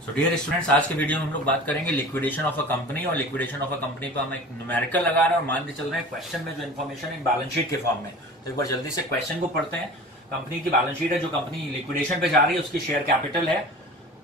So dear students, आज के video में हम लोग बात करेंगे लिक्विडेशन ऑफ अ कंपनी। और लिक्विडेशन ऑफ अ कंपनी पर हम एक न्यूमेरिकल लगा रहे हैं और मान के चल रहे हैं क्वेश्चन में जो इन्फॉर्मेशन है बैलेंस शीट के फॉर्म में। तो एक बार जल्दी से क्वेश्चन को पढ़ते हैं। कंपनी की बैलेंस शीट है, जो कंपनी लिक्विडेशन पे जा रही है उसकी शेयर कैपिटल है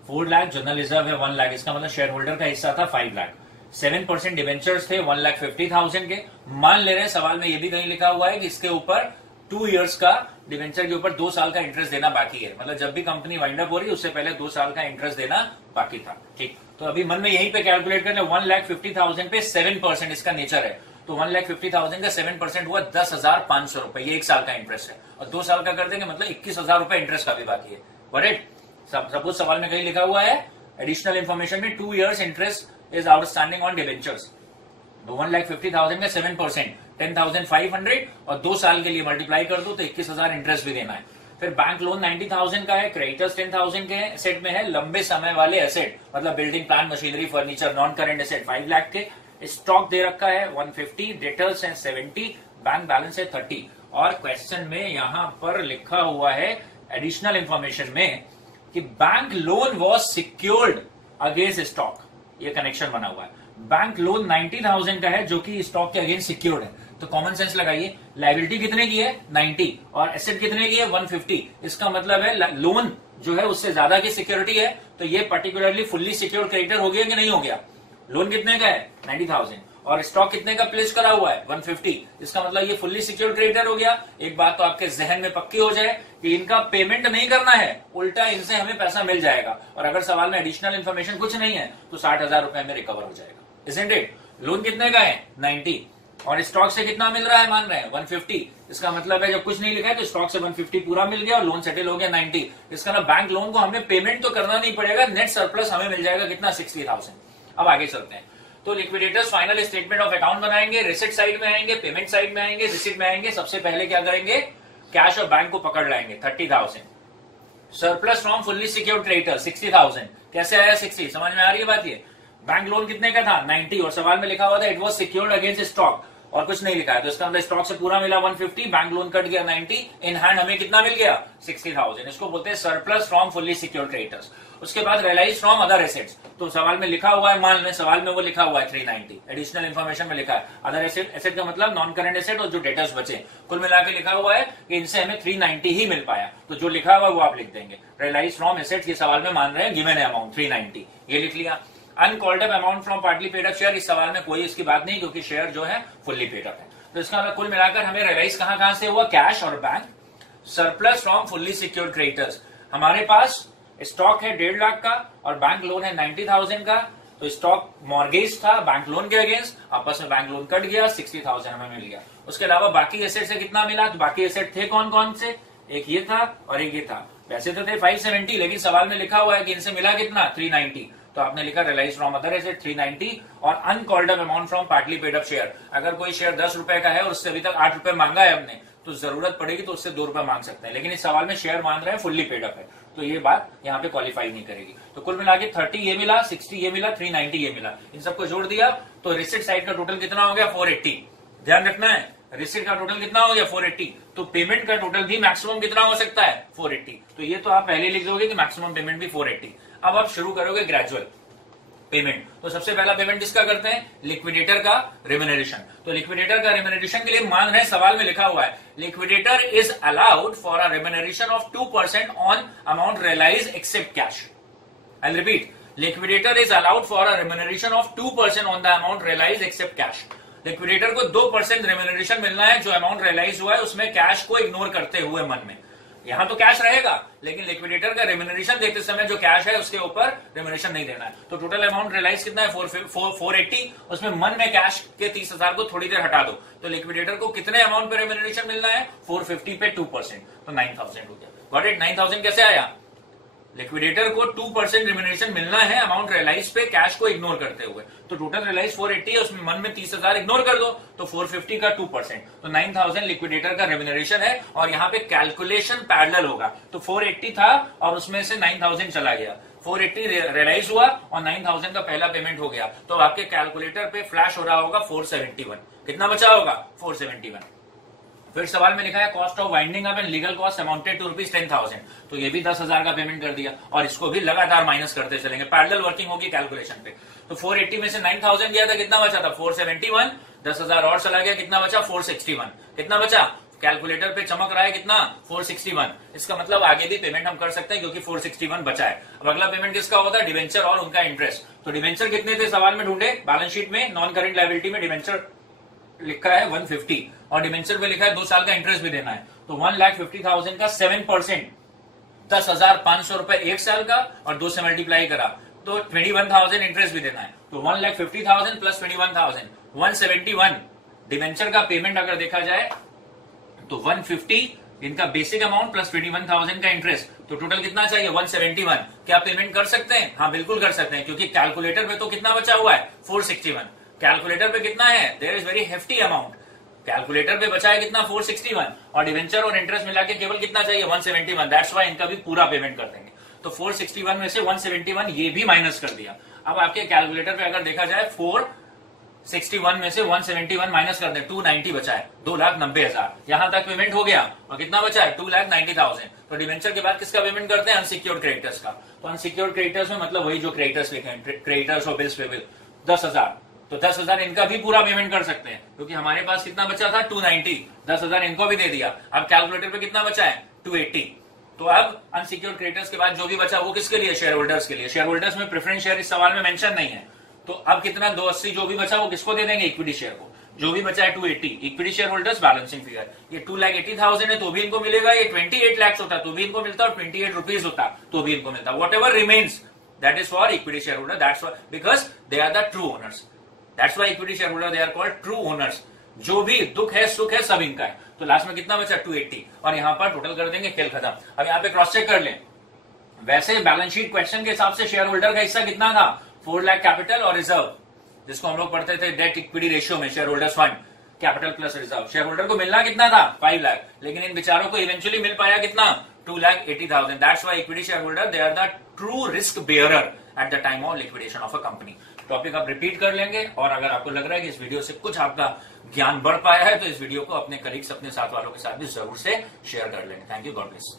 4 लाख, जनरल रिजर्व है 1 लाख, इसका मतलब शेयर होल्डर का हिस्सा था 5 लाख। 7% डिवेंचर्स थे 1,50,000 के। मान ले रहे हैं, सवाल में ये भी कहीं लिखा हुआ है कि इसके ऊपर 2 इयर्स का डिवेंचर के ऊपर 2 साल का इंटरेस्ट देना बाकी है। मतलब जब भी कंपनी वाइंड अप हो रही है उससे पहले 2 साल का इंटरेस्ट देना बाकी था। ठीक, तो अभी मन में यहीं पे कैलकुलेट करना, 1,50,000 पे 7% इसका नेचर है। तो 1,50,000 का 7% हुआ 10,500 रुपए। ये 1 साल का इंटरेस्ट है और 2 साल का कर देंगे मतलब 21,000 रुपए इंटरेस्ट का भी बाकी है। करेक्ट। सपोज सवाल में कहीं लिखा हुआ है एडिशनल इन्फॉर्मेशन में 2 years interest is outstanding on debentures. 1,50,000 का 7% 10,500 और 2 साल के लिए मल्टीप्लाई कर दो तो 21,000 इंटरेस्ट भी देना है। फिर बैंक लोन 90,000 का है, क्रेडिटर्स 10,000 के एसेट में है, लंबे समय वाले एसेट मतलब building plant machinery furniture non current asset 5 lakh के। स्टॉक दे रखा है 150, डेटर्स है 70, बैंक बैलेंस है 30। और क्वेश्चन में यहां पर लिखा हुआ है एडिशनल इंफॉर्मेशन में कि bank loan was secured against stock. ये कनेक्शन बना हुआ है। बैंक लोन 90,000 का है जो कि स्टॉक के अगेंस्ट सिक्योर्ड है। तो कॉमन सेंस लगाइए, लायबिलिटी कितने की है 90 और एसेट कितने की है 150। इसका मतलब है लोन जो है उससे ज्यादा की सिक्योरिटी है। तो ये पर्टिकुलरली फुल्ली सिक्योर्ड क्रेडिटर हो गया कि नहीं हो गया। लोन कितने का है 90,000 और स्टॉक कितने का प्लेस करा हुआ है 150। इसका मतलब ये फुल्ली सिक्योर्ड क्रेडिटर हो गया। एक बात तो आपके जहन में पक्की हो जाए कि इनका पेमेंट नहीं करना है, उल्टा इनसे हमें पैसा मिल जाएगा। और अगर सवाल में एडिशनल इन्फॉर्मेशन कुछ नहीं है तो 60,000 रुपए में रिकवर हो जाएगा। Isn't it? लोन कितने का है 90 और स्टॉक से कितना मिल रहा है मान रहे हैं 150। इसका मतलब है जब कुछ नहीं लिखा है तो स्टॉक से 150 पूरा मिल गया और लोन सेटल हो गया 90। इसका मतलब बैंक लोन को हमें पेमेंट तो करना नहीं पड़ेगा, नेट सरप्लस हमें मिल जाएगा कितना 60,000। अब आगे चलते हैं। तो liquidators final statement of account बनाएंगे, रिसिट साइड में आएंगे, पेमेंट साइड में आएंगे, रिसिट में आएंगे। सबसे पहले क्या करेंगे, कैश और बैंक को पकड़ लाएंगे 30,000। Surplus from fully secured creditor 60,000। कैसे आया 60, समझ में आ रही है बात। ये बैंक लोन कितने का था 90 और सवाल में लिखा हुआ था it was secured against stock और कुछ नहीं लिखा है। तो इसका मतलब स्टॉक से पूरा मिला 150, बैंक लोन कट गया 90, इन हैंड हमें कितना मिल गया 60,000। इसको बोलते हैं surplus from fully secured creditors. उसके बाद रियलाइज फ्रॉम अदर एसेट्स। तो सवाल में लिखा हुआ है, मान लें सवाल में वो लिखा हुआ है 390, एडिशनल इन्फॉर्मेशन में लिखा है अदर एसेट। एसेट का मतलब नॉन करंट एसेट और जो डेटर्स बचे, कुल मिलाकर लिखा हुआ है कि इनसे हमें 390 ही मिल पाया। तो जो लिखा हुआ है वो आप लिख देंगे। रियलाइज फ्रॉम एसेट, ये सवाल में मान रहे हैं गिवन है अमाउंट 390, ये लिख लिया। Uncalled up amount from partly paid up share, इस सवाल में कोई इसकी बात नहीं क्योंकि शेयर जो है फुल्ली पेड अप है। तो इसका मतलब कुल मिलाकर हमें रियलाइज कहां से हुआ, कैश और bank. Surplus from fully secured creditors, हमारे पास स्टॉक है 1.5 लाख का और बैंक लोन है 90,000 का। तो स्टॉक मॉर्गेज था बैंक लोन के अगेंस्ट, आपस में बैंक लोन कट गया 60,000 हमें मिल गया। उसके अलावा बाकी एसेट से कितना मिला, तो बाकी एसेट थे कौन कौन से, एक ये था और एक ये था। वैसे तो थे 570 लेकिन सवाल में लिखा हुआ है कि इनसे मिला कितना 390। तो आपने लिखा रियलाइज फ्रॉम अदर एसेट 390 और uncalled up amount from partly paid up share. अगर कोई शेयर 10 रुपए का है और उससे अभी तक 8 रुपए मांगा है हमने तो जरूरत पड़ेगी तो उससे 2 रुपए मांग सकते हैं, लेकिन इस सवाल में शेयर मांग रहे हैं फुल्ली पेड अप है तो ये बात यहाँ पे क्वालिफाई नहीं करेगी। तो कुल मिला के 30 ये मिला, 60 ये मिला, 390 ये मिला। इन सबको जोड़ दिया तो रिसिट साइड का टोटल कितना हो गया 480। ध्यान रखना है रिसिट का टोटल कितना हो गया 480। तो पेमेंट का टोटल भी मैक्सिमम कितना हो सकता है 480। तो ये तो आप पहले लिख दोगे कि मैक्सिमम पेमेंट भी 480। अब आप शुरू करोगे ग्रेजुअल पेमेंट। तो सबसे पहला पेमेंट किसका करते हैं, लिक्विडेटर का रेम्यूनरेशन। तो लिक्विडेटर का रेम्यूनरेशन के लिए मान रहे सवाल में लिखा हुआ है liquidator is allowed for a remuneration of 2% on amount realise except cash. I will repeat, liquidator is allowed for a remuneration of 2% on the amount realise except cash. Liquidator को 2% रेम्यूनरेशन मिलना है जो अमाउंट रियलाइज हुआ है उसमें cash को ignore करते हुए। मन में यहां तो कैश रहेगा लेकिन लिक्विडेटर का रेम्यूनरेशन देते समय जो कैश है उसके ऊपर रेम्यूनरेशन नहीं देना है। तो टोटल अमाउंट रियलाइज कितना है 480, उसमें मन में कैश के 30,000 को थोड़ी देर हटा दो तो लिक्विडेटर को कितने अमाउंट पे रेम्यूनरेशन मिलना है 450 पे 2%, तो 9,000 हो गया। Got it. 9,000 कैसे आया, लिक्विडेटर को 2% रेम्यूनरेशन मिलना है अमाउंट रियलाइज पे कैश को इग्नोर करते हुए। तो टोटल रियलाइज 480 है, उसमें मन में 30,000 इग्नोर कर दो तो 450 का 2%, तो 9,000 लिक्विडेटर का रेम्यूनरेशन है। और यहाँ पे कैलकुलेशन पैरेलल होगा। तो 480 था और उसमें से 9,000 चला गया, 480 रियलाइज हुआ और 9,000 का पहला पेमेंट हो गया। तो आपके कैलकुलेटर पे फ्लैश हो रहा होगा 471। कितना बचा होगा 471। फिर सवाल में लिखा है cost of winding up and legal cost amounted to ₹10,000, तो ये भी 10,000 का पेमेंट कर दिया और इसको भी लगातार माइनस करते चलेंगे, पैरेलल वर्किंग होगी कैलकुलेशन पे। तो 480 में से 9,000 गया था, कितना बचा था 471, 10,000 और चला गया, कितना बचा 461, कितना बचा कैलकुलेटर पे चमक रहा है कितना 461। इसका मतलब आगे भी पेमेंट हम कर सकते हैं क्योंकि 461 बचा है। अब अगला पेमेंट किसका होता है, डिवेंचर और उनका इंटरेस्ट। तो डिवेंचर कितने थे सवाल में ढूंढे, बैलेंस शीट में नॉन करेंट लायबिलिटी में डिवेंचर लिखा है 150 और डिवेंचर पे लिखा है 2 साल का इंटरेस्ट भी देना है। तो 1,50,000 का 7% 10,500 रुपए 1 साल का और 2 से मल्टीप्लाई करा तो 21,000 इंटरेस्ट भी देना है। तो 1,50,000 प्लस 21,000 171 डिवेंचर का पेमेंट अगर देखा जाए तो 150 इनका बेसिक अमाउंट प्लस 21,000 का इंटरेस्ट, तो टोटल कितना चाहिए 171। क्या पेमेंट कर सकते हैं, हाँ बिल्कुल कर सकते हैं क्योंकि कैलकुलेटर पे तो कितना बचा हुआ है 461, कैलकुलेटर पे कितना है there is very hefty amount, calculator पे बचा है कितना 461 और डिवेंचर और इंटरेस्ट मिला के केवल कितना चाहिए 171, दैट्स व्हाई इनका भी पूरा पेमेंट कर देंगे। तो 461 में से 171 ये भी माइनस कर दिया। अब आपके कैलकुलेटर पे अगर देखा जाए 461 में से 171 माइनस कर दे 290 बचा है, 2,90,000 यहां तक पेमेंट हो गया और कितना बचा है 2,90,000। तो डिवेंचर के बाद किसका पेमेंट करते हैं अनसिक्योर्ड क्रेडिटर्स का। तो अनसिक्योर्ड क्रेडिटर्स में मतलब वही जो क्रेडिटर्स लिखे हैं क्रेडिटर्स और बिल्स पेबल 10,000, तो 10,000 इनका भी पूरा पेमेंट कर सकते हैं क्योंकि हमारे पास कितना बचा था 290, 10,000 इनको भी दे दिया। अब कैलकुलेटर पे कितना बचा है 280। तो अब अनसिक्योर्ड क्रेडिटर्स के बाद जो भी बचा वो किसके लिए शेयर होल्डर्स के लिए। शेयर होल्डर्स में प्रेफरेंस शेयर इस सवाल में मेंशन नहीं है, तो अब कितना 280 जो भी बचा वो किसको दे देंगे इक्विटी शेयर को, जो भी बचा है 280 equity share holders balancing figure. ये 2,80,000 है तो भी इनको मिलेगा, ये 28 लाख होता तो भी इनको मिलता और 28 रुपीज होता तो भी इनको मिलता। Whatever remains that is for equity share holder, that's because they are the true owners, that's why equity share holder they are called true owners. जो भी दुख है सुख है सब इनका है। तो लास्ट में कितना बचा 280 और यहां पर टोटल कर देंगे, खेल खत्म। अब यहाँ पे क्रॉस चेक कर लें, वैसे बैलेंस शीट क्वेश्चन के हिसाब से शेयर होल्डर का हिस्सा कितना था 4 लाख कैपिटल और रिजर्व, जिसको हम लोग पढ़ते थे डेट इक्विटी रेशियो में, share holders fund capital plus reserve. Share holder को मिलना कितना था 5 लाख, लेकिन इन बेचारों को इवेंचुअली मिल पाया कितना 2,80,000। That's why equity share holder they are the true risk bearer at the time of liquidation of a company. Topic आप रिपीट कर लेंगे और अगर आपको लग रहा है कि इस वीडियो से कुछ आपका ज्ञान बढ़ पाया है तो इस वीडियो को अपने कलीग्स अपने साथ वालों के साथ भी जरूर से शेयर कर लेंगे। Thank you, God bless.